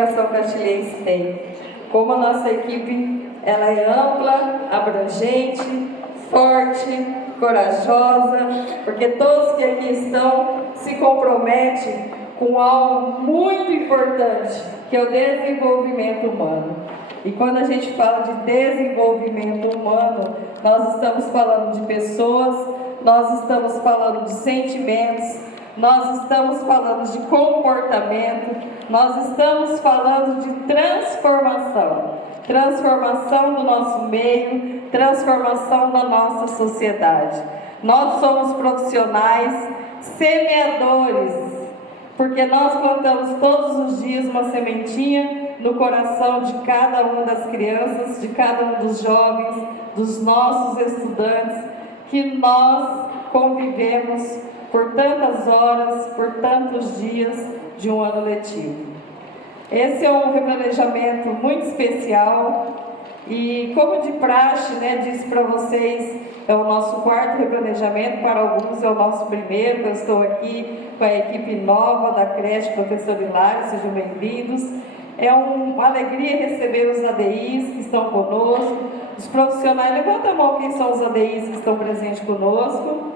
Educação Castilhense tem. Como a nossa equipe ela é ampla, abrangente, forte, corajosa, porque todos que aqui estão se comprometem com algo muito importante, que é o desenvolvimento humano. E quando a gente fala de desenvolvimento humano, nós estamos falando de pessoas, nós estamos falando de sentimentos, nós estamos falando de comportamento, nós estamos falando de transformação. Transformação do nosso meio, transformação da nossa sociedade. Nós somos profissionais semeadores, porque nós plantamos todos os dias uma sementinha no coração de cada uma das crianças, de cada um dos jovens, dos nossos estudantes, que nós convivemos por tantas horas, por tantos dias de um ano letivo. Esse é um replanejamento muito especial e, como de praxe, disse para vocês, é o nosso quarto replanejamento, para alguns é o nosso primeiro. Eu estou aqui com a equipe nova da creche Professor Hilário, sejam bem-vindos. É uma alegria receber os ADIs que estão conosco, os profissionais. Levanta a mão quem são os ADIs que estão presentes conosco.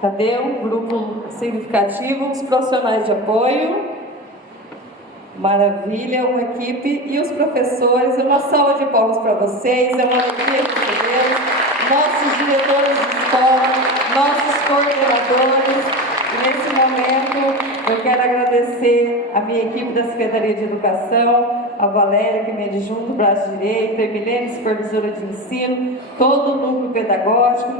Cadê um grupo significativo? Os profissionais de apoio. Maravilha, uma equipe. E os professores, uma salva de palmas para vocês, é uma alegria recebê-los, nossos diretores de escola, nossos coordenadores. E nesse momento eu quero agradecer a minha equipe da Secretaria de Educação, a Valéria, que me adjunta o braço direito, a Emilene, supervisora de ensino, todo o núcleo pedagógico,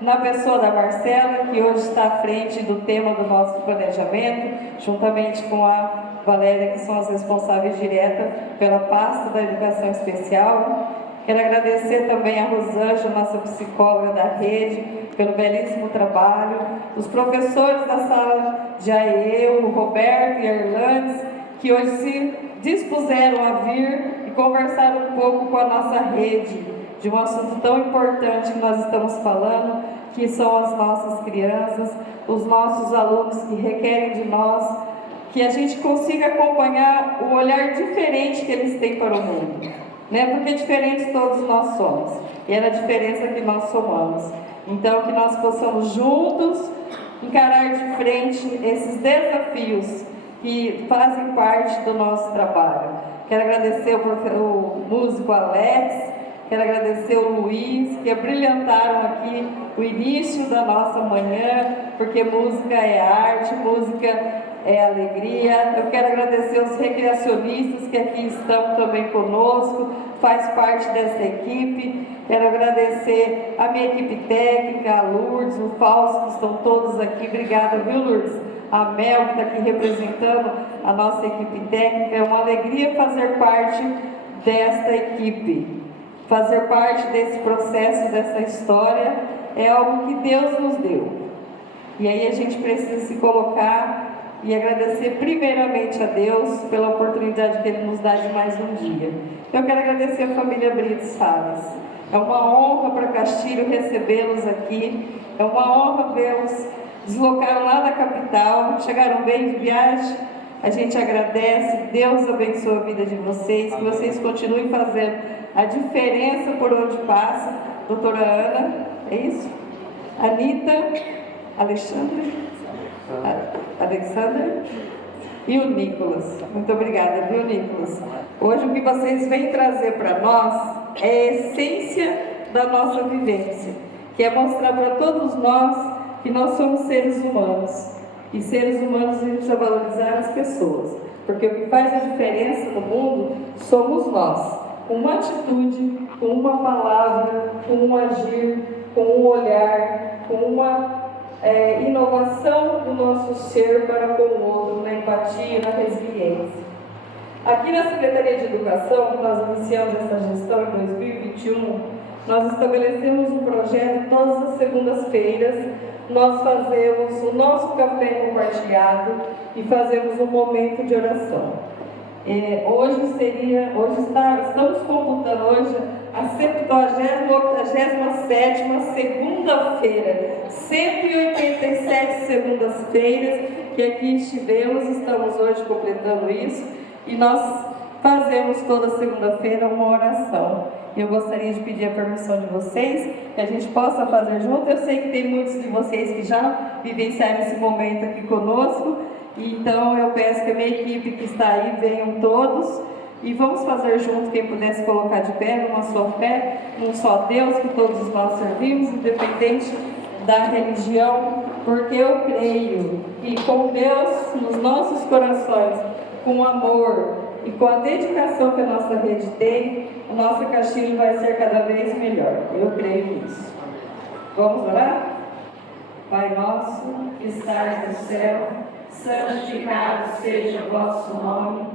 na pessoa da Marcela, que hoje está à frente do tema do nosso planejamento, juntamente com a Valéria, que são as responsáveis diretas pela pasta da educação especial. Quero agradecer também a Rosângela, nossa psicóloga da rede, pelo belíssimo trabalho, os professores da sala de AE, o Roberto e a Irlandes, que hoje se dispuseram a vir e conversar um pouco com a nossa rede, de um assunto tão importante que nós estamos falando, que são as nossas crianças, os nossos alunos que requerem de nós que a gente consiga acompanhar o olhar diferente que eles têm para o mundo, porque diferentes todos nós somos, e é a diferença que nós somamos. Então, que nós possamos juntos encarar de frente esses desafios que fazem parte do nosso trabalho. Quero agradecer o músico Alex, quero agradecer o Luiz, que abrilhantaram aqui o início da nossa manhã, porque música é arte, música é alegria. Eu quero agradecer os recreacionistas que aqui estão também conosco, faz parte dessa equipe. Quero agradecer a minha equipe técnica, a Lourdes, o Fausto, que estão todos aqui. Obrigada, viu, Lourdes? A Mel, que está aqui representando a nossa equipe técnica. É uma alegria fazer parte desta equipe, fazer parte desse processo, dessa história. É algo que Deus nos deu. E aí a gente precisa se colocar e agradecer primeiramente a Deus pela oportunidade que Ele nos dá de mais um dia. Eu quero agradecer a família Brito Salles. É uma honra para Castilho recebê-los aqui. É uma honra vê-los. Deslocaram lá da capital, chegaram bem de viagem. A gente agradece, Deus abençoe a vida de vocês, que vocês continuem fazendo a diferença por onde passa. Doutora Ana, é isso? Anitta, Alexandre e o Nicolas. Muito obrigada, viu, Nicolas? Hoje o que vocês vêm trazer para nós é a essência da nossa vivência, que é mostrar para todos nós que nós somos seres humanos. E seres humanos a gente precisa valorizar as pessoas, porque o que faz a diferença no mundo somos nós. Com uma atitude, com uma palavra, com um agir, com um olhar, com uma inovação do nosso ser para com o outro, na empatia, na resiliência. Aqui na Secretaria de Educação, nós iniciamos essa gestão em 2021, nós estabelecemos um projeto todas as segundas-feiras. Nós fazemos o nosso café compartilhado e fazemos um momento de oração. Estamos computando hoje a 87ª segunda-feira, 187 segundas-feiras que aqui estivemos, estamos hoje completando isso, e nós fazemos toda segunda-feira uma oração. Eu gostaria de pedir a permissão de vocês, que a gente possa fazer junto. Eu sei que tem muitos de vocês que já vivenciaram esse momento aqui conosco, então eu peço que a minha equipe que está aí venham todos e vamos fazer junto. Quem pudesse colocar de pé, numa só fé, num só Deus que todos nós servimos, independente da religião, porque eu creio que com Deus nos nossos corações, com amor e com a dedicação que a nossa rede tem, o nosso Castilho vai ser cada vez melhor. Eu creio nisso. Vamos orar? Pai nosso, que estás no céu, santificado seja o vosso nome,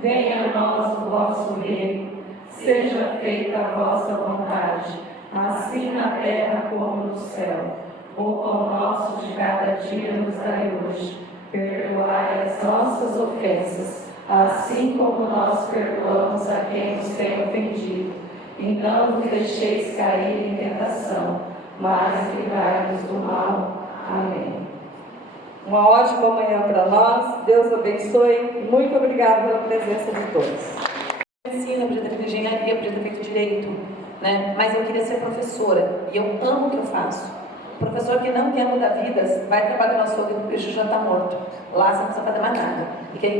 venha a nós o vosso reino, seja feita a vossa vontade, assim na terra como no céu. O pão nosso de cada dia nos dai hoje, perdoai as nossas ofensas, assim como nós perdoamos a quem nos tem ofendido. E não nos deixeis cair em tentação, mas livrai-nos do mal. Amém. Uma ótima manhã para nós. Deus abençoe. Muito obrigada pela presença de todos. Medicina, podia ter feito engenharia, podia ter feito direito, né? Mas eu queria ser professora e eu amo o que eu faço. O professor que não quer mudar vidas vai trabalhar no açougue do peixe já está morto. Lá você não precisa fazer mais nada.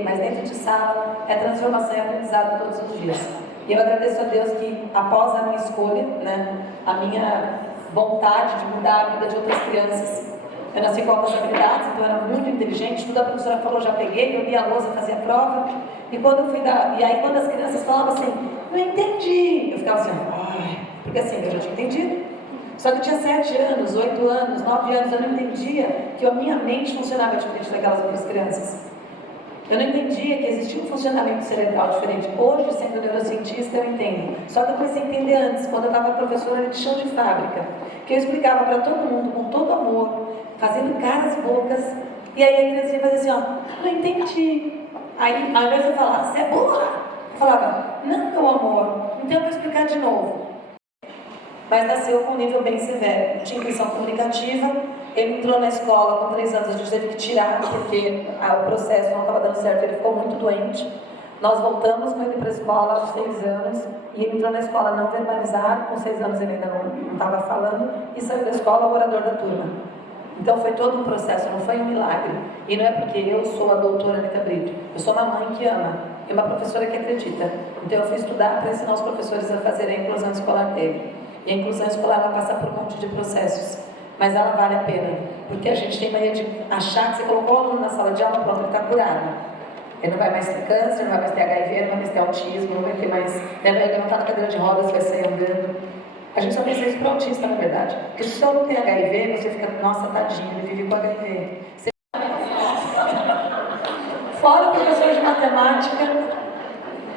Mas dentro de sala é transformação e aprendizado todos os dias. E eu agradeço a Deus que após a minha escolha, né, a minha vontade de mudar a vida de outras crianças, eu nasci com altas habilidades, então eu era muito inteligente, tudo a professora falou, já peguei, eu li a lousa, fazia a prova, e quando eu fui dar, e aí quando as crianças falavam assim, não entendi, eu ficava assim, ai, porque assim, eu já tinha entendido, só que eu tinha 7 anos, 8 anos, 9 anos, eu não entendia que a minha mente funcionava diferente daquelas outras crianças. Eu não entendia que existia um funcionamento cerebral diferente. Hoje, sendo neurocientista, eu entendo. Só que eu comecei a entender antes, quando eu estava professora de chão de fábrica, que eu explicava para todo mundo, com todo amor, fazendo caras e bocas, e aí a criança ia fazer assim, ó, não entendi. Aí, ao invés de eu falar, você é burra, eu falava, não, meu amor, então eu vou explicar de novo. Mas nasceu com um nível bem severo, tinha intuição comunicativa, ele entrou na escola com 3 anos, a gente teve que tirar, porque o processo não estava dando certo, ele ficou muito doente. Nós voltamos com ele para a escola aos 6 anos, e ele entrou na escola não verbalizado, com 6 anos ele ainda não estava falando, e saiu da escola o orador da turma. Então foi todo um processo, não foi um milagre. E não é porque eu sou a doutora Anita Brito, eu sou uma mãe que ama, e uma professora que acredita. Então eu fui estudar para ensinar os professores a fazerem a inclusão escolar dele. E a inclusão escolar ela passa por um monte de processos, mas ela vale a pena, porque a gente tem mania de achar que você colocou o aluno na sala de aula, pronto, ele está curado. Ele não vai mais ter câncer, não vai mais ter HIV, não vai mais ter autismo, não vai ter mais... Ele não está na cadeira de rodas, vai sair andando. A gente só pensa isso para o autista, na verdade. Porque se o seu aluno tem HIV, você fica, nossa, tadinho, ele vive com HIV. Você... Fora o professor de matemática,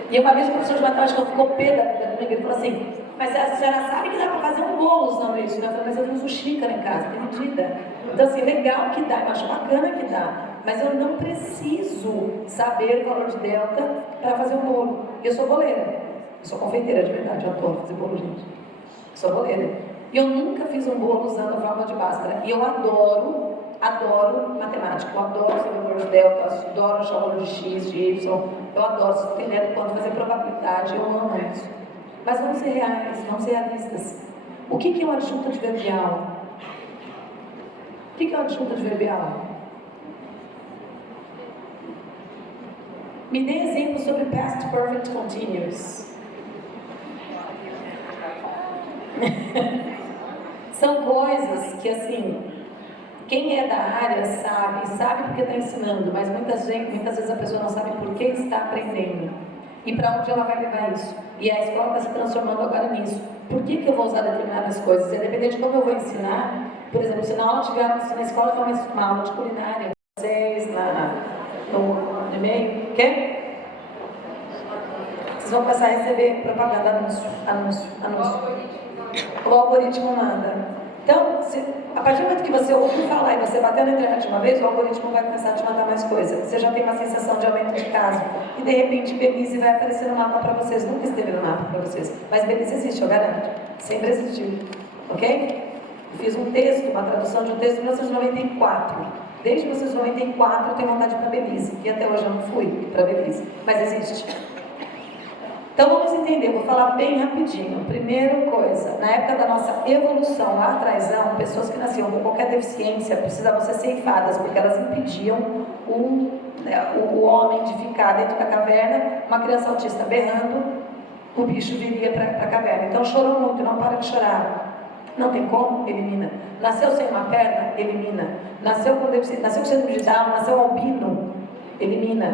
e uma vez o professor de matemática ficou pé da vida comigo, ele falou assim, mas a senhora sabe que dá para fazer um bolo usando isso, né? Eu falei, mas eu uso xícara em casa, tem medida. Então assim, legal que dá, eu acho bacana que dá, mas eu não preciso saber o valor de delta para fazer um bolo. Eu sou boleira, eu sou confeiteira de verdade, eu adoro fazer bolo, gente. Eu sou boleira. E eu nunca fiz um bolo usando a fórmula de Bhaskara. E eu adoro matemática, eu adoro saber o valor de delta, eu adoro achar o valor de x, de y, eu adoro entender quanto fazer probabilidade, eu amo isso. Mas vamos ser reais, vamos ser realistas. O que é uma adjunta adverbial? O que é uma adjunta adverbial? Me dê exemplos sobre past perfect continuous. São coisas que, assim, quem é da área sabe porque está ensinando, mas muitas vezes a pessoa não sabe por que está aprendendo. E para onde ela vai levar isso? E a escola está se transformando agora nisso. Por que eu vou usar determinadas coisas? Independente de como eu vou ensinar, por exemplo, se na aula tiver na escola for uma aula de culinária, vocês no e-mail, quê? Vocês vão passar a receber propaganda, anúncio. O algoritmo manda. Então, a partir do momento que você ouve falar e você bateu na internet uma vez, o algoritmo vai começar a te mandar mais coisas. Você já tem uma sensação de aumento de caso. E de repente Belize vai aparecer no mapa para vocês. Nunca esteve no mapa para vocês. Mas Belize existe, eu garanto. Sempre existiu. Ok? Eu fiz um texto, uma tradução de um texto em 1994. Desde 1994 eu tenho vontade de ir para Belize, e até hoje eu não fui para Belize, mas existe. Então vamos entender, vou falar bem rapidinho. Primeira coisa, na época da nossa evolução lá atrás, pessoas que nasciam com qualquer deficiência precisavam ser ceifadas, porque elas impediam o homem de ficar dentro da caverna. Uma criança autista berrando, o bicho viria para a caverna. Então chorou muito, não para de chorar. Não tem como? Elimina. Nasceu sem uma perna? Elimina. Nasceu com síndrome de Down, nasceu albino? Elimina.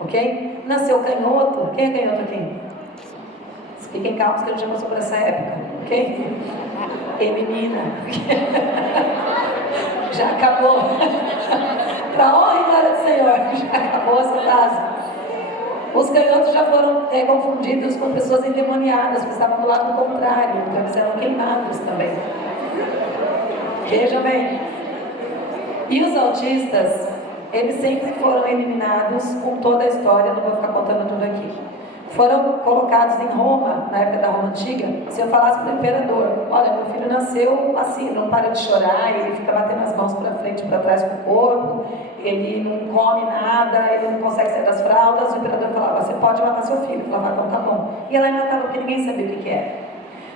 Ok? Nasceu canhoto? Quem é canhoto aqui? Fiquem calmos que a gente já passou por essa época, ok? Elimina. Já acabou. Para honra e glória do Senhor, já acabou essa fase. Os canhotos já foram confundidos com pessoas endemoniadas, que estavam do lado contrário, então eles eram queimados também. Veja bem. E os autistas, eles sempre foram eliminados com toda a história, não vou ficar contando tudo aqui. Foram colocados em Roma, na época da Roma Antiga. Se eu falasse para o imperador, olha, meu filho nasceu assim, não para de chorar, ele fica batendo as mãos para frente e para trás com o corpo, ele não come nada, ele não consegue sair das fraldas, o imperador falava, você pode matar seu filho. Eu falava, então tá bom. E ela matava porque ninguém sabia o que era.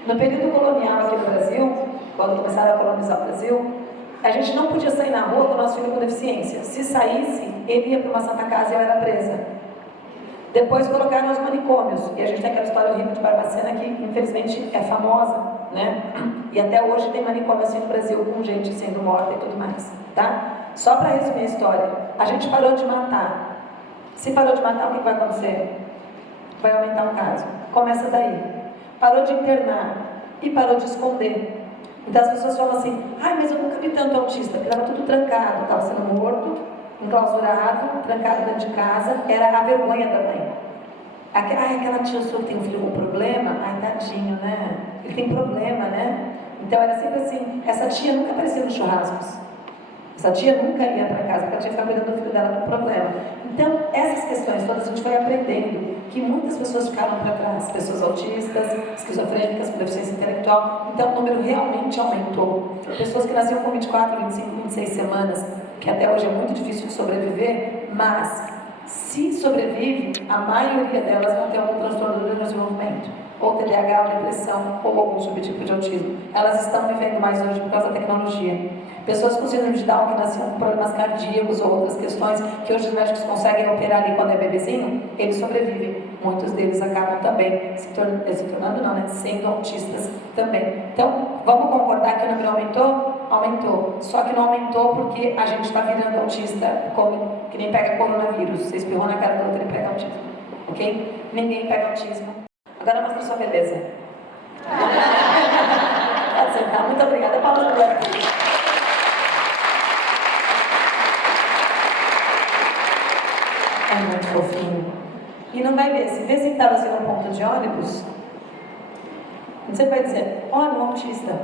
No período colonial aqui no Brasil, quando começaram a colonizar o Brasil, a gente não podia sair na rua com o nosso filho com deficiência. Se saísse, ele ia para uma santa casa e eu era presa. Depois colocaram os manicômios, e a gente tem aquela história horrível de Barbacena que infelizmente é famosa, né? E até hoje tem manicômio assim no Brasil com gente sendo morta e tudo mais, tá? Só para resumir a história, a gente parou de matar. Se parou de matar, o que vai acontecer? Vai aumentar o caso. Começa daí. Parou de internar e parou de esconder. Então as pessoas falam assim, ai, mas eu nunca vi tanto autista, porque estava tudo trancado, estava sendo morto, enclausurado, trancado dentro de casa, era a vergonha da mãe. Ai, aquela tia sua que tem um filho com problema, ai, tadinho, né? Ele tem problema, né? Então era sempre assim, essa tia nunca aparecia nos churrascos. Essa tia nunca ia para casa, porque ela tinha que ficar cuidando do filho dela com problema. Então, essas questões todas a gente foi aprendendo que muitas pessoas ficaram para trás, pessoas autistas, esquizofrênicas, com deficiência intelectual. Então, o número realmente aumentou. Pessoas que nasciam com 24, 25, 26 semanas, que até hoje é muito difícil de sobreviver, mas se sobrevive, a maioria delas vão ter algum transtorno do desenvolvimento, ou TDAH, ou depressão, ou algum subtipo de autismo. Elas estão vivendo mais hoje por causa da tecnologia. Pessoas com síndrome de Down que nasciam com problemas cardíacos ou outras questões que hoje os médicos conseguem operar ali quando é bebezinho, eles sobrevivem. Muitos deles acabam também se tornando, não, né? Sendo autistas também. Então, vamos concordar que o número aumentou? Aumentou. Só que não aumentou porque a gente está virando autista, como que nem pega coronavírus. Você espirrou na cara do outro e pega autismo. Ok? Ninguém pega autismo. Agora mostra sua beleza. Pode sentar. Muito obrigada. Palmas para você. É muito fofinho. E não vai ver. Se vê sentado assim no ponto de ônibus, você vai dizer, olha, um autista.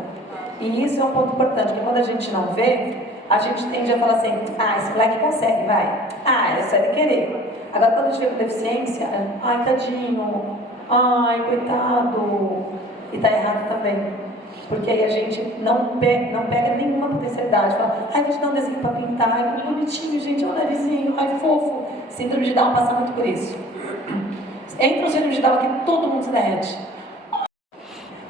E isso é um ponto importante, porque quando a gente não vê, a gente tende a falar assim, ah, esse moleque consegue, vai. Ah, isso é de querer. Agora, quando a gente vê com deficiência, ai, tadinho, ai, coitado. E tá errado também. Porque aí a gente não pega nenhuma potencialidade. Fala, ai, vou te dar um desenho pra pintar, ai, que bonitinho, gente, olha o narizinho, ai, fofo. Síndrome de Down passa muito por isso. Entra o síndrome de Down aqui, todo mundo se derrete.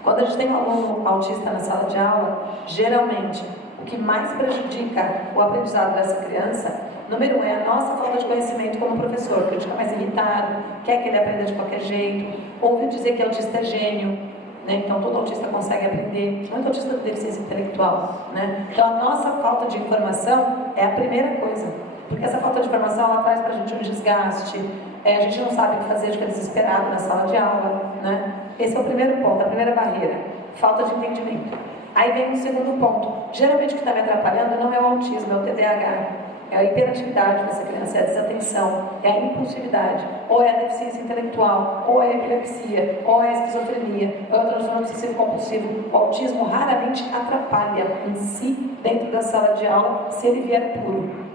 Quando a gente tem um aluno autista na sala de aula, geralmente, o que mais prejudica o aprendizado dessa criança, número 1, é a nossa falta de conhecimento como professor, que a gente fica mais irritado, quer que ele aprenda de qualquer jeito, ouve dizer que autista é gênio, né? Então todo autista consegue aprender, muito autista tem deficiência intelectual, né? Então a nossa falta de informação é a primeira coisa, porque essa falta de informação ela traz para a gente um desgaste, a gente não sabe o que fazer, fica desesperado na sala de aula, né? Esse é o primeiro ponto, a primeira barreira, falta de entendimento. Aí vem o segundo ponto, geralmente o que está me atrapalhando não é o autismo, é o TDAH, é a hiperatividade dessa criança, é a desatenção, é a impulsividade, ou é a deficiência intelectual, ou é a epilepsia, ou é a esquizofrenia, ou é o transtorno obsessivo compulsivo. O autismo raramente atrapalha em si, dentro da sala de aula, se ele vier puro.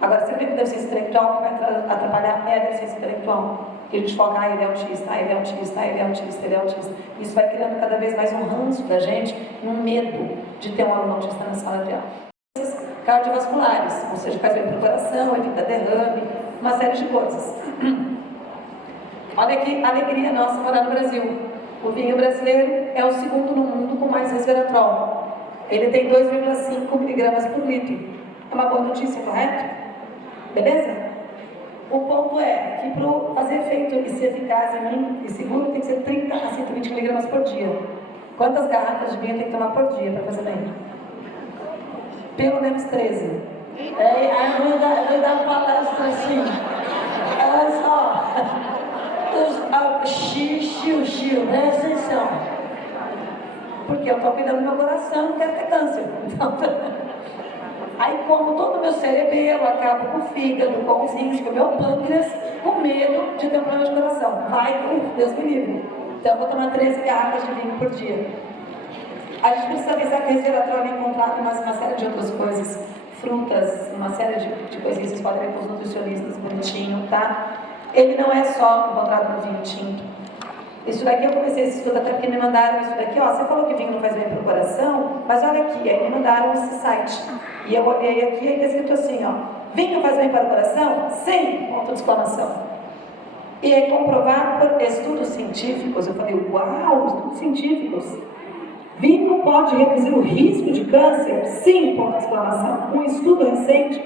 Agora, se ele vem com deficiência intelectual, o que vai atrapalhar é a deficiência intelectual. Que a gente foca, ele é autista, ele é autista, ele é autista, ele é autista. Isso vai criando cada vez mais um ranço da gente, um medo de ter um aluno autista na sala de aula. cardiovasculares, ou seja, faz bem para o coração, evita derrame, uma série de coisas. Olha que alegria nossa morar no Brasil. O vinho brasileiro é o segundo no mundo com mais resveratrol. Ele tem 2,5 miligramas por litro. É uma boa notícia, correto? Beleza? O ponto é que para fazer efeito e ser eficaz em mim e seguro tem que ser 30 a 120 miligramas por dia. Quantas garrafas de vinho tem que tomar por dia para fazer bem? Pelo menos 13. A mãe da palestra assim, olha só, Chiu, presta atenção. Porque eu estou cuidando do meu coração, não quero ter câncer. Então, aí como todo o meu cerebelo, acaba com o fígado, com os rins, com o meu pâncreas, com medo de ter um problema de coração. Vai, Deus me livre. Então eu vou tomar 13 garrafas de vinho por dia. A gente precisa avisar que o resveratrol é encontrado em uma série de outras coisas, frutas, uma série de coisinhas, vocês podem ver com os nutricionistas bonitinho, tá? Ele não é só encontrado no vinho tinto. Isso daqui eu comecei esse estudo até porque me mandaram isso daqui, ó, você falou que vinho não faz bem para o coração, mas olha aqui, aí me mandaram esse site. E eu olhei aqui e está escrito assim, ó, vinho faz bem para o coração? Sim! Ponto de exclamação. E é comprovado por estudos científicos. Eu falei, uau, estudos científicos. Vinho pode reduzir o risco de câncer? Sim! Ponto de exclamação. Um estudo recente.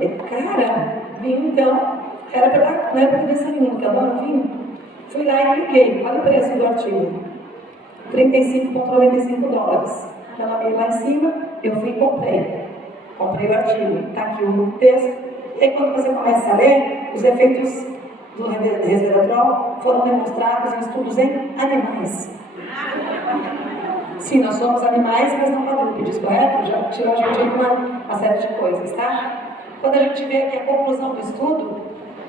Eu falei, cara, vinho então, não era para cabeça nenhuma, que eu adoro vinho. Fui lá e cliquei, olha o preço do artigo, $35,95. Eu notei lá em cima, eu fui e comprei o artigo, está aqui o texto, e aí quando você começa a ler, os efeitos do resveratrol foram demonstrados em estudos em animais. Sim, nós somos animais, mas não quadrúpedes, correto? Já tirou a gente de uma série de coisas, tá? Quando a gente vê aqui a conclusão do estudo,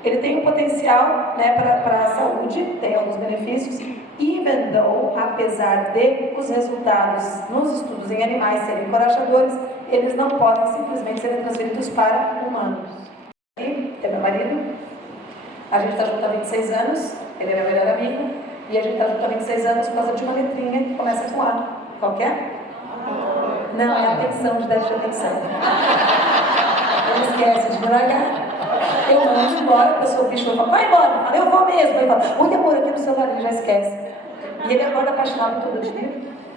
ele tem um potencial, né, para a saúde, tem alguns benefícios, even though, apesar de os resultados nos estudos em animais serem encorajadores, eles não podem simplesmente serem transferidos para humanos. E é meu marido, a gente está junto há 26 anos, ele é meu melhor amigo, e a gente está junto há 26 anos por causa de uma letrinha que começa com A. Qual que é? Não, é atenção, de déficit de atenção. Ele esquece de devagar. Eu mando embora, a pessoa bicho, eu falo, vai embora. Eu falo, eu vou mesmo. Ele fala, olha amor, aqui no celular, ele já esquece. E ele acorda apaixonado todo dia.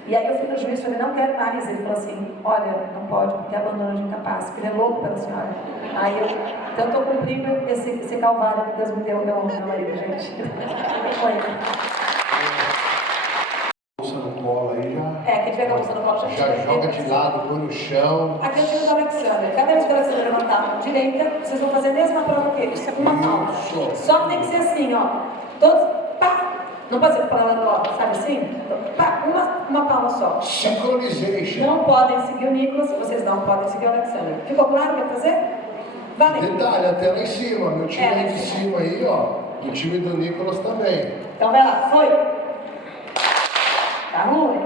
E aí eu fui no juiz e falei, não quero mais. Ele falou assim, olha, não pode, porque é abandono de incapaz, porque ele é louco pela senhora. Aí eu, então eu estou cumprindo esse calvário que Deus me deu, meu marido, gente. Foi. No colo aí já. É, quem tiver com a bolsa no colo Já joga de lado, põe no chão. Aqui eu tiro do Alexander. Cada vez que o Alexander levantar a mão direita, vocês vão fazer a mesma prova que ele. Isso é com uma palma. Só que tem que ser assim, ó. Todos, pá. Não pode ser para lá, sabe assim? Pá, uma palma só. Synchronization. Não podem seguir o Nicolas, vocês não podem seguir o Alexander. Ficou claro o que vai fazer? Valeu. Detalhe, até lá em cima. Meu time aí de cima aí, ó. O time do Nicolas também. Então vai lá, foi. Tá ruim.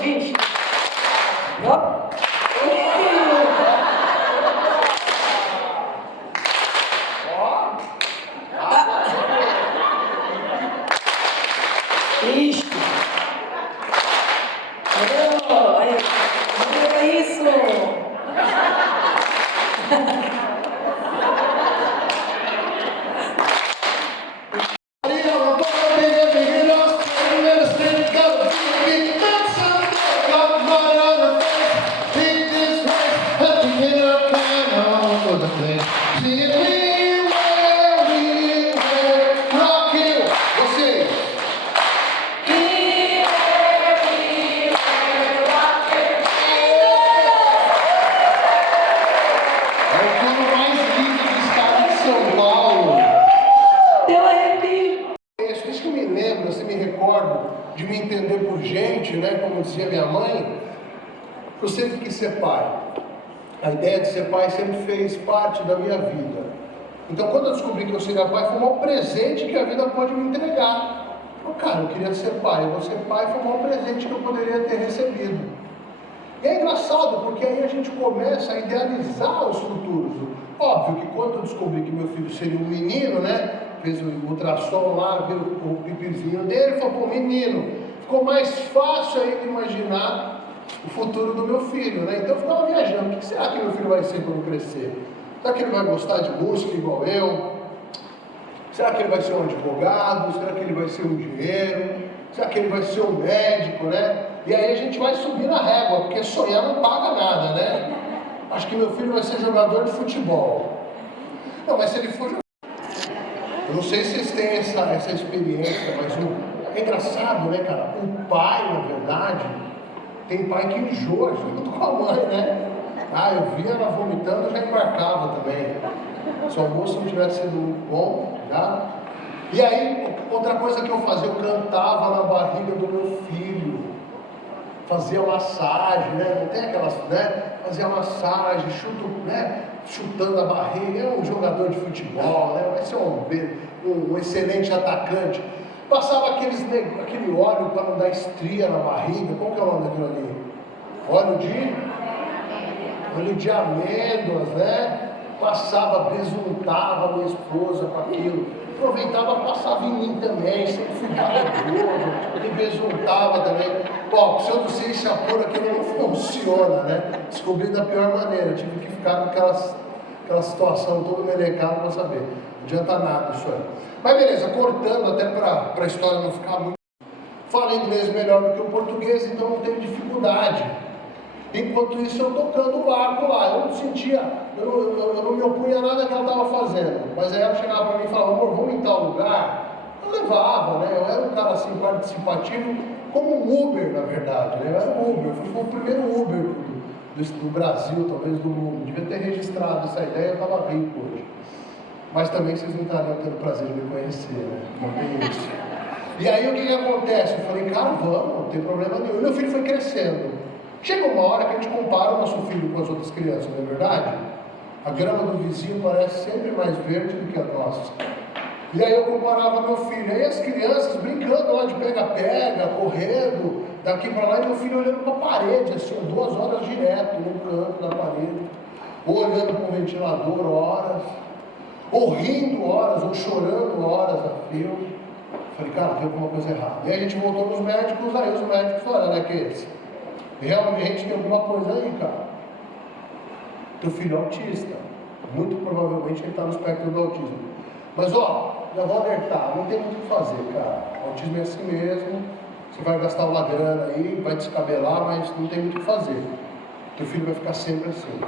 Bicho. Ó. Isso. Olha isso. De me entender por gente, né? Como dizia minha mãe, eu sempre quis ser pai. A ideia de ser pai sempre fez parte da minha vida. Então, quando eu descobri que eu seria pai, foi o maior presente que a vida pode me entregar. Eu, cara, eu queria ser pai. Eu vou ser pai foi o maior presente que eu poderia ter recebido. E é engraçado, porque aí a gente começa a idealizar os futuros. Óbvio que quando eu descobri que meu filho seria um menino, né? Fez o ultrassom lá, viu o pipizinho dele, falou, pô, menino. Ficou mais fácil ainda imaginar o futuro do meu filho, né? Então eu ficava viajando, o que será que meu filho vai ser quando crescer? Será que ele vai gostar de música igual eu? Será que ele vai ser um advogado? Será que ele vai ser um engenheiro? Será que ele vai ser um médico, né? E aí a gente vai subir na régua, porque sonhar não paga nada, né? Acho que meu filho vai ser jogador de futebol. Não, mas se ele for jogador... Eu não sei se vocês têm essa experiência, mas é engraçado, né, cara? O pai, na verdade, tem pai que enjoa junto com a mãe, né? Ah, eu via ela vomitando, eu já embarcava também. Se o almoço não tivesse sido muito bom, já. E aí, outra coisa que eu fazia, eu cantava na barriga do meu filho. Fazia massagem, né? Não tem aquelas, né? Fazia massagem, chutando a barriga. É um jogador de futebol, né? Vai ser um excelente atacante. Passava aquele óleo para não dar estria na barriga. Qual que é o nome daquilo ali? Óleo de amêndoas, né? Passava, besuntava minha esposa com aquilo. Aproveitava, passava em mim também, sempre ficava gordo, e besuntava também. Bom, se eu não sei se a cor aquilo não funciona, né? Descobri da pior maneira, tive que ficar com aquela situação toda melecada para saber. Não adianta nada isso aí. Mas beleza, cortando até para a história não ficar muito. Falo inglês melhor do que o português, então não tenho dificuldade. Enquanto isso eu tocando o barco lá, eu não sentia, eu não me opunha a nada que ela estava fazendo. Mas aí ela chegava para mim e falava, amor, vamos em tal lugar? Eu levava, né? Eu era um cara assim participativo, como um Uber, na verdade, né? Eu era um Uber, eu fui o primeiro Uber do Brasil, talvez do mundo. Devia ter registrado essa ideia, eu estava rico hoje. Mas também vocês não estariam tendo o prazer de me conhecer, né? Não tem isso. E aí o que acontece? Eu falei, cara, vamos, não tem problema nenhum. E meu filho foi crescendo. Chega uma hora que a gente compara o nosso filho com as outras crianças, não é verdade? A grama do vizinho parece sempre mais verde do que a nossa. E aí eu comparava meu filho. Aí as crianças brincando lá de pega-pega, correndo, daqui para lá, e meu filho olhando para a parede, assim, 2 horas direto, no canto da parede. Ou olhando para o ventilador horas, ou rindo horas, ou chorando horas a fio. Falei, cara, tem alguma coisa errada. E aí a gente voltou nos médicos, aí os médicos falaram, né, que realmente tem alguma coisa aí, cara. Teu filho é autista. Muito provavelmente ele está no espectro do autismo. Mas ó, já vou alertar, não tem muito o que fazer, cara. O autismo é assim mesmo. Você vai gastar uma grana aí, vai descabelar, mas não tem muito o que fazer. Teu filho vai ficar sempre assim.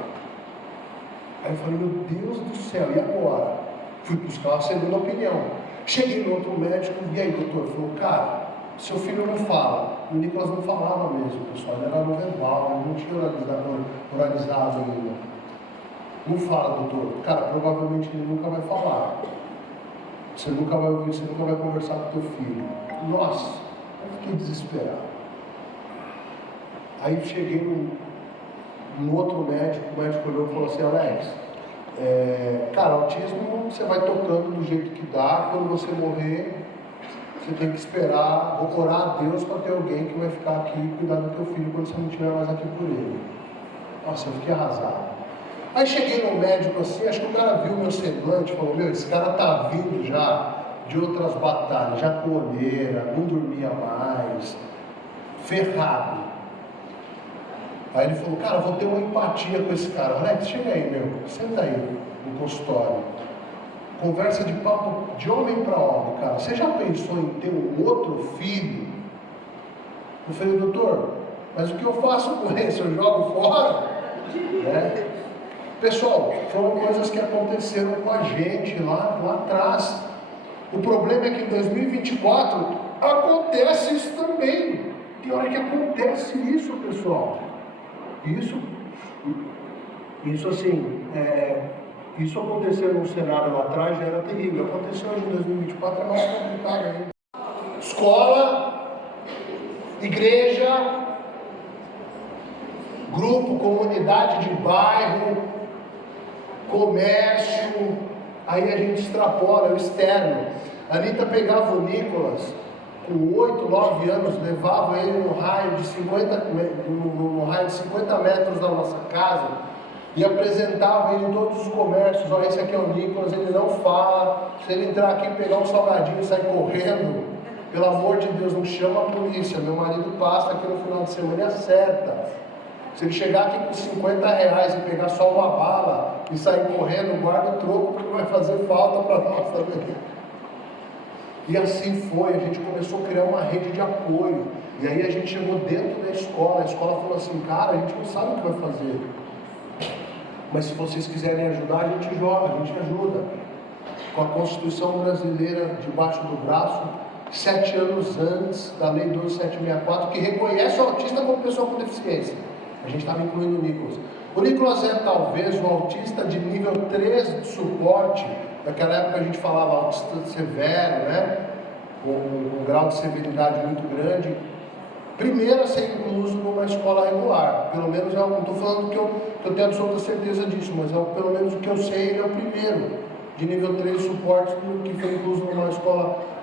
Aí eu falei, meu Deus do céu, e agora? Fui buscar uma segunda opinião. Cheguei no outro médico, e aí, doutor? Falou, cara, seu filho não fala. O Nicolas não falava mesmo, pessoal. Ele era no verbal, ele não tinha oralizado ainda. Não fala, doutor. Cara, provavelmente ele nunca vai falar. Você nunca vai ouvir, você nunca vai conversar com o teu filho. Nossa, eu fiquei desesperado. Aí cheguei no outro médico, o médico olhou e falou assim, Alex, cara, autismo você vai tocando do jeito que dá, quando você morrer, você tem que esperar, orar a Deus para ter alguém que vai ficar aqui e cuidar do teu filho quando você não estiver mais aqui por ele. Nossa, eu fiquei arrasado. Aí cheguei no médico assim, acho que o cara viu meu semblante e falou, meu, esse cara tá vindo já de outras batalhas, jaconeira, não dormia mais, ferrado. Aí ele falou, cara, vou ter uma empatia com esse cara. Alex, chega aí, meu, senta aí no consultório. Conversa de papo de homem para homem, cara. Você já pensou em ter um outro filho? Eu falei, doutor, mas o que eu faço com esse? Eu jogo fora? Né? Pessoal, foram coisas que aconteceram com a gente lá atrás. O problema é que em 2024 acontece isso também. Tem hora que acontece isso, pessoal. Isso assim, isso aconteceu num cenário lá atrás, já era terrível. Aconteceu hoje em 2024, é mais complicado ainda. Escola, igreja, grupo, comunidade de bairro, comércio, aí a gente extrapola, o externo. A Anitta pegava o Nicolas, com 8, 9 anos, levava ele no raio de 50 metros da nossa casa e apresentava ele em todos os comércios. Olha, esse aqui é o Nicolas, ele não fala, se ele entrar aqui e pegar um salgadinho e sair correndo, pelo amor de Deus, não chama a polícia, meu marido passa aqui no final de semana e acerta. Se ele chegar aqui com 50 reais e pegar só uma bala e sair correndo, guarda o troco, porque vai fazer falta para nós também. E assim foi, a gente começou a criar uma rede de apoio. E aí a gente chegou dentro da escola, a escola falou assim, cara, a gente não sabe o que vai fazer. Mas se vocês quiserem ajudar, a gente joga, a gente ajuda. Com a Constituição Brasileira debaixo do braço, 7 anos antes da Lei 12764, que reconhece o autista como pessoa com deficiência. A gente estava incluindo o Nicolas. O Nicolas é talvez o autista de nível 3 de suporte. Naquela época a gente falava autista severo, né? Com um grau de severidade muito grande. Primeiro a ser incluso numa escola regular. Pelo menos, não estou falando que eu tenho absoluta certeza disso, mas pelo menos o que eu sei, ele é o primeiro de nível 3 de suporte que foi incluso numa escola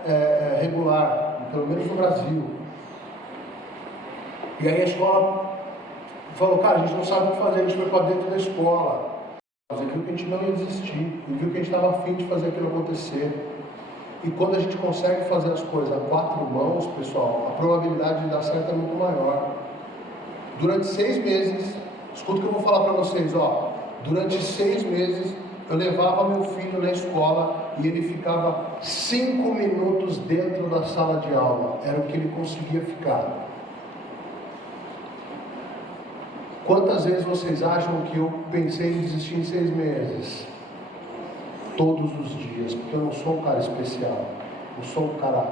regular, pelo menos no Brasil. E aí a escola falou, cara, a gente não sabe o que fazer, a gente foi para dentro da escola. Fazer aquilo que a gente não ia desistir, e viu que a gente estava afim de fazer aquilo acontecer. E quando a gente consegue fazer as coisas a 4 mãos, pessoal, a probabilidade de dar certo é muito maior. Durante 6 meses, escuta o que eu vou falar para vocês, ó. Durante 6 meses, eu levava meu filho na escola e ele ficava 5 minutos dentro da sala de aula. Era o que ele conseguia ficar. Quantas vezes vocês acham que eu pensei em desistir em 6 meses? Todos os dias, porque eu não sou um cara especial. Eu sou um cara,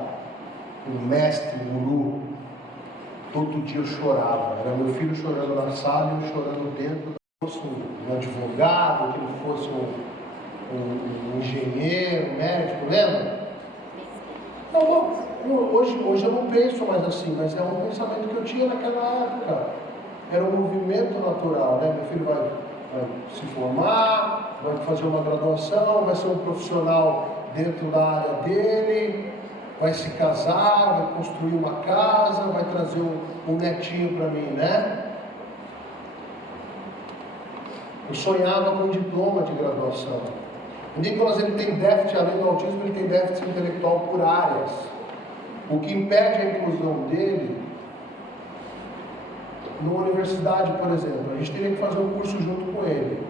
um mestre, um guru. Todo dia eu chorava. Era meu filho chorando na sala e eu chorando dentro. Que fosse um advogado, que ele fosse um engenheiro, um médico, lembra? Não, hoje eu não penso mais assim, mas é um pensamento que eu tinha naquela época. Era um movimento natural, né? Meu filho vai se formar, vai fazer uma graduação, vai ser um profissional dentro da área dele, vai se casar, vai construir uma casa, vai trazer um netinho para mim, né? Eu sonhava com um diploma de graduação. O Nicolas, ele tem déficit, além do autismo, ele tem déficit intelectual por áreas. O que impede a inclusão dele, numa universidade, por exemplo, a gente teria que fazer um curso junto com ele.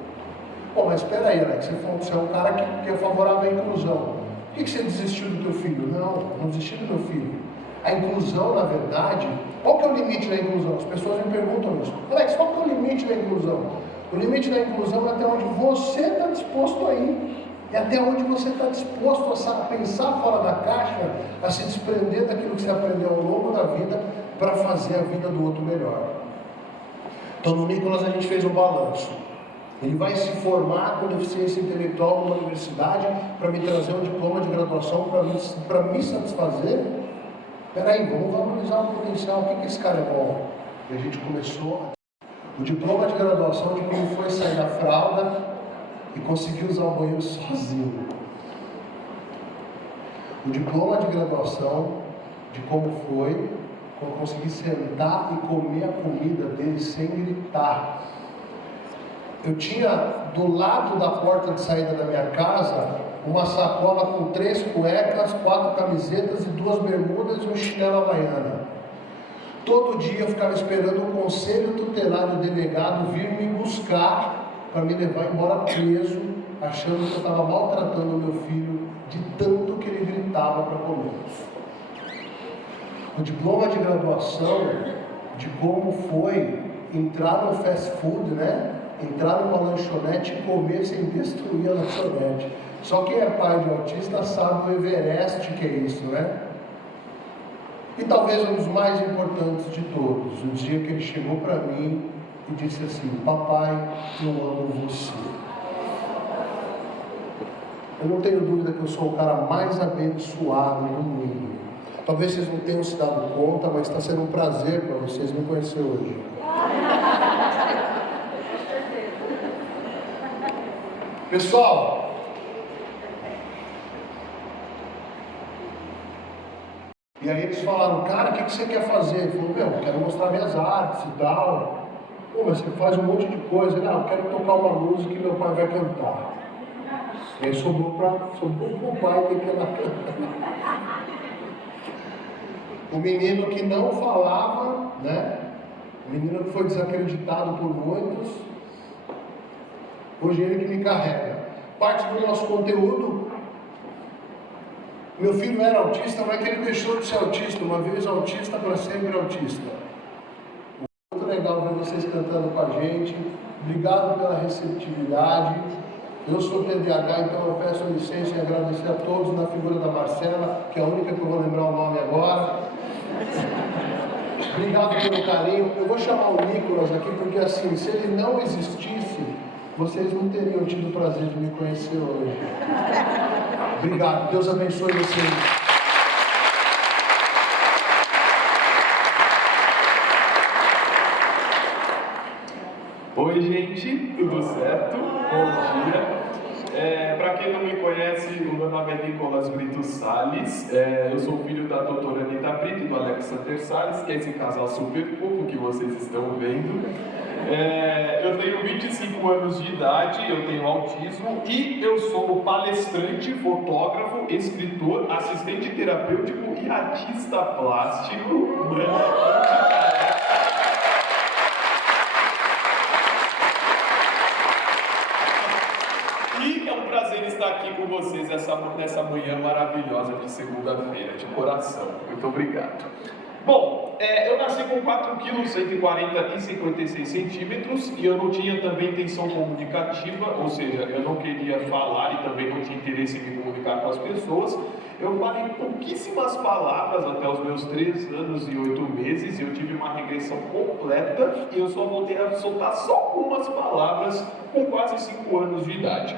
Pô, mas espera aí, Alex, você é um cara que é favorável à inclusão. Por que você desistiu do teu filho? Não desisti do meu filho. A inclusão, na verdade, qual que é o limite da inclusão? As pessoas me perguntam isso. Alex, qual que é o limite da inclusão? O limite da inclusão é até onde você está disposto a ir. É até onde você está disposto a pensar fora da caixa, a se desprender daquilo que você aprendeu ao longo da vida para fazer a vida do outro melhor. Então no Nicolas a gente fez um balanço. Ele vai se formar com deficiência intelectual numa universidade para me trazer um diploma de graduação para me satisfazer. Peraí, vamos valorizar o potencial, o que esse cara é bom? E a gente começou o diploma de graduação de como foi sair da fralda e conseguir usar o banheiro sozinho. O diploma de graduação de como foi conseguir sentar e comer a comida dele sem gritar. Eu tinha do lado da porta de saída da minha casa uma sacola com 3 cuecas, 4 camisetas e 2 bermudas e um chinelo havaiana. Todo dia eu ficava esperando o conselho tutelar do delegado vir me buscar para me levar embora preso, achando que eu estava maltratando o meu filho de tanto que ele gritava para comer. O diploma de graduação de como foi entrar no fast food, né? Entrar numa lanchonete e comer sem destruir a lanchonete. Só quem é pai de autista sabe o Everest que é isso, né? E talvez um dos mais importantes de todos, o dia que ele chegou para mim e disse assim: papai, eu amo você. Eu não tenho dúvida que eu sou o cara mais abençoado do mundo. Talvez vocês não tenham se dado conta, mas está sendo um prazer para vocês me conhecer hoje. Pessoal, e aí eles falaram: cara, o que você quer fazer? Ele falou: meu, eu quero mostrar minhas artes e tal. Pô, mas você faz um monte de coisa. Ele: eu quero tocar uma música e meu pai vai cantar. E aí sobrou para o pai ter que ir lá cantar. O menino que não falava, né? O menino que foi desacreditado por muitos. Hoje é ele que me carrega. Parte do nosso conteúdo. Meu filho era autista, não é que ele deixou de ser autista, uma vez autista, para sempre autista. Muito legal ver vocês cantando com a gente. Obrigado pela receptividade. Eu sou TDAH, então eu peço licença e agradecer a todos na figura da Marcela, que é a única que eu vou lembrar o nome agora. Obrigado pelo carinho. Eu vou chamar o Nicolas aqui, porque assim, se ele não existisse, vocês não teriam tido o prazer de me conhecer hoje. Obrigado. Deus abençoe vocês. Oi, gente, tudo certo? Bom dia. Para quem não me conhece, o meu nome é Nicolas Brito Salles. Eu sou filho da doutora Anitta Brito e do Alexander Salles, que é esse casal super fofo que vocês estão vendo. Eu tenho 25 anos de idade, eu tenho autismo e eu sou palestrante, fotógrafo, escritor, assistente terapêutico e artista plástico. E é um prazer estar aqui com vocês nessa manhã maravilhosa de segunda-feira, de coração. Muito obrigado. Bom, eu nasci com 4 kg, 140 e 56 centímetros e eu não tinha também intenção comunicativa, ou seja, eu não queria falar e também não tinha interesse em me comunicar com as pessoas. Eu falei pouquíssimas palavras até os meus 3 anos e 8 meses e eu tive uma regressão completa e eu só voltei a soltar só algumas palavras com quase 5 anos de idade.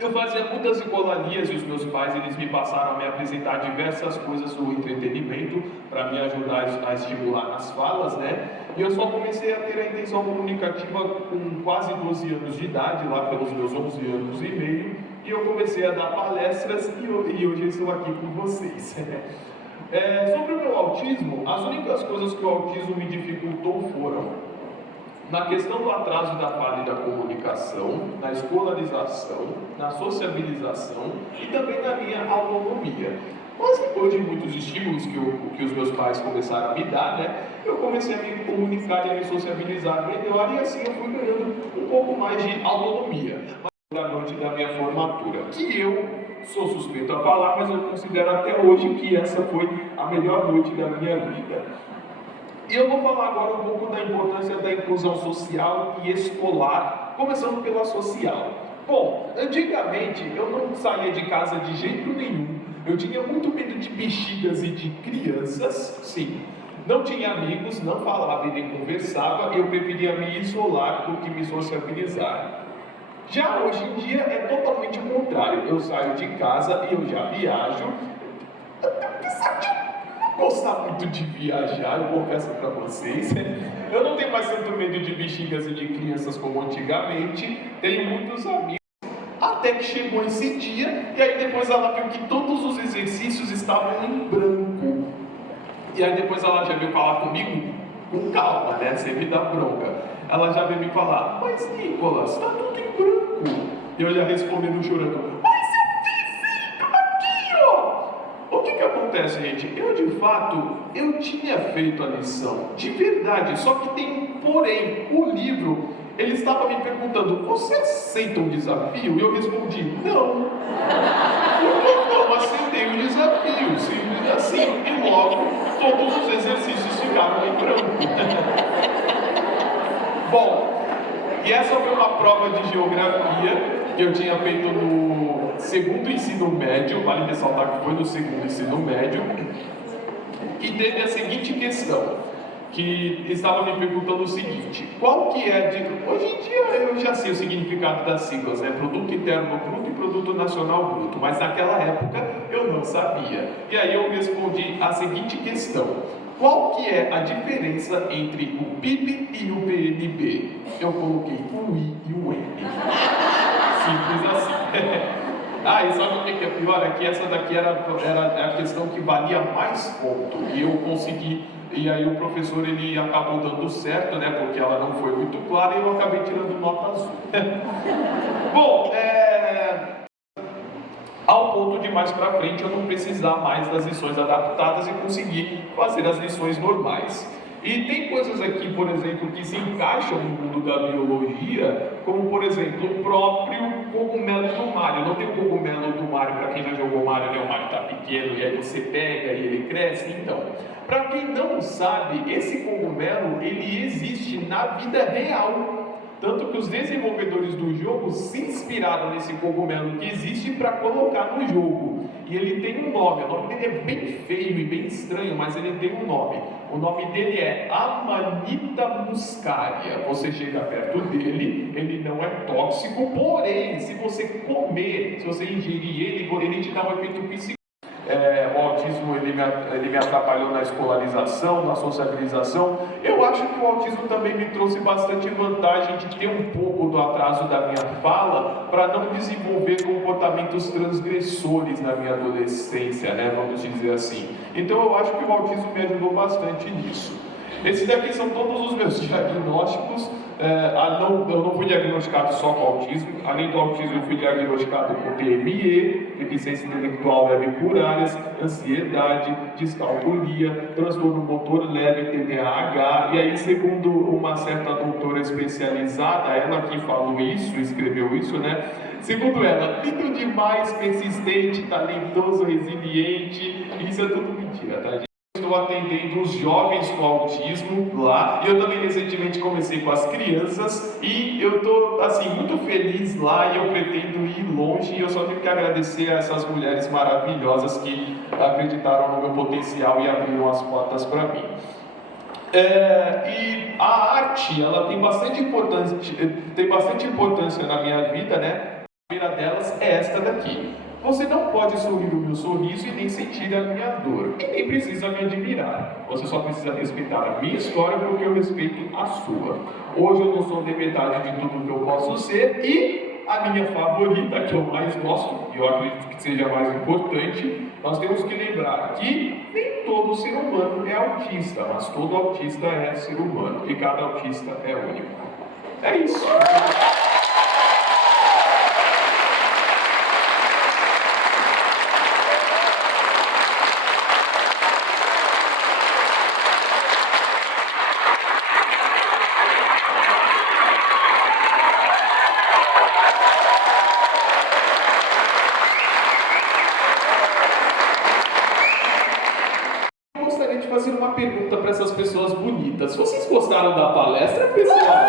Eu fazia muitas igualarias e os meus pais eles me passaram a me apresentar diversas coisas do entretenimento para me ajudar a estimular nas falas, né? E eu só comecei a ter a intenção comunicativa com quase 12 anos de idade, lá pelos meus 11 anos e meio, e eu comecei a dar palestras e hoje eu estou aqui com vocês. Sobre o meu autismo, as únicas coisas que o autismo me dificultou foram na questão do atraso da fala e da comunicação, na escolarização, na sociabilização e também na minha autonomia. Mas depois de muitos estímulos que os meus pais começaram a me dar, né, eu comecei a me comunicar e a me sociabilizar melhor e assim eu fui ganhando um pouco mais de autonomia. Na noite da minha formatura, que eu sou suspeito a falar, mas eu considero até hoje que essa foi a melhor noite da minha vida. E eu vou falar agora um pouco da importância da inclusão social e escolar, começando pela social. Bom, antigamente eu não saía de casa de jeito nenhum, eu tinha muito medo de bexigas e de crianças, sim. Não tinha amigos, não falava e nem conversava, eu preferia me isolar do que me sociabilizar. Já hoje em dia é totalmente o contrário, eu saio de casa e eu já viajo. Gostar muito de viajar, eu confesso para vocês. Eu não tenho mais tanto medo de bexigas e de crianças como antigamente. Tenho muitos amigos. Até que chegou esse dia, e aí depois ela viu que todos os exercícios estavam em branco. E aí depois ela já veio falar comigo com calma, né? Sem me dar bronca. Ela já veio me falar, mas Nicolas, tá tudo em branco. E eu já respondendo chorando, mas eu fiz aqui, ó! O que acontece, gente? Eu, de fato, eu tinha feito a lição, de verdade, só que tem um porém. O livro, ele estava me perguntando, você aceita um desafio? E eu respondi, não. Eu não aceitei o desafio, simples assim. E logo, todos os exercícios ficaram em branco. Bom, e essa foi uma prova de geografia que eu tinha feito no segundo ensino médio, vale ressaltar que foi no segundo ensino médio, e teve a seguinte questão, que estava me perguntando o seguinte, qual que é hoje em dia eu já sei o significado das siglas, né? Produto Interno Bruto e Produto Nacional Bruto, mas naquela época eu não sabia. E aí eu respondi a seguinte questão, qual que é a diferença entre o PIB e o PNB? Eu coloquei o I e o N. Simples assim. E sabe o que é pior? É que essa daqui era a questão que valia mais ponto. E eu consegui, e aí o professor ele acabou dando certo, né? Porque ela não foi muito clara e eu acabei tirando nota azul. Bom, ponto de mais para frente eu não precisar mais das lições adaptadas e conseguir fazer as lições normais. E tem coisas aqui, por exemplo, que se encaixam no mundo da biologia, como, por exemplo, o próprio cogumelo do Mario. Não tem o cogumelo do Mario, para quem já jogou Mario, né? O Mario está pequeno e aí você pega e ele cresce. Então, para quem não sabe, esse cogumelo, ele existe na vida real. Tanto que os desenvolvedores do jogo se inspiraram nesse cogumelo que existe para colocar no jogo. E ele tem um nome, o nome dele é bem feio e bem estranho, mas ele tem um nome. O nome dele é Amanita muscaria. Você chega perto dele, ele não é tóxico, porém, se você comer, se você ingerir ele te dá um efeito psicológico. O autismo ele me atrapalhou na escolarização, na sociabilização. Eu acho que o autismo também me trouxe bastante vantagem de ter um pouco do atraso da minha fala para não desenvolver comportamentos transgressores na minha adolescência, né? Vamos dizer assim. Então eu acho que o autismo me ajudou bastante nisso. Esses daqui são todos os meus diagnósticos. Eu não fui diagnosticado só com autismo. Além do autismo, eu fui diagnosticado com TME, deficiência intelectual leve por áreas, ansiedade, descalculia, transtorno motor leve, TDAH. E aí, segundo uma certa doutora especializada, ela que falou isso, escreveu isso, né? Segundo ela, lindo demais, persistente, talentoso, resiliente. Isso é tudo mentira, tá, gente? Estou atendendo os jovens com autismo lá, e eu também recentemente comecei com as crianças, e eu estou assim, muito feliz lá, e eu pretendo ir longe, e eu só tenho que agradecer a essas mulheres maravilhosas que acreditaram no meu potencial e abriram as portas para mim. E a arte, ela tem bastante importância na minha vida, né? A primeira delas é esta daqui. Você não pode sorrir o meu sorriso e nem sentir a minha dor. E nem precisa me admirar. Você só precisa respeitar a minha história porque eu respeito a sua. Hoje eu não sou nem metade de tudo que eu posso ser. E a minha favorita, que eu mais gosto, e eu acredito que seja mais importante, nós temos que lembrar que nem todo ser humano é autista, mas todo autista é ser humano. E cada autista é único. É isso. Fazer uma pergunta para essas pessoas bonitas. Vocês gostaram da palestra, pessoal?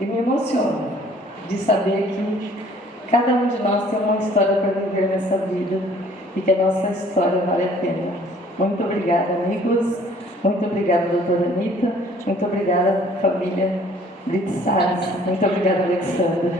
E me emociona de saber que cada um de nós tem uma história para viver nessa vida e que a nossa história vale a pena. Muito obrigada, amigos. Muito obrigada, doutora Anitta. Muito obrigada, família Brito Salles. Muito obrigada, Alexandra.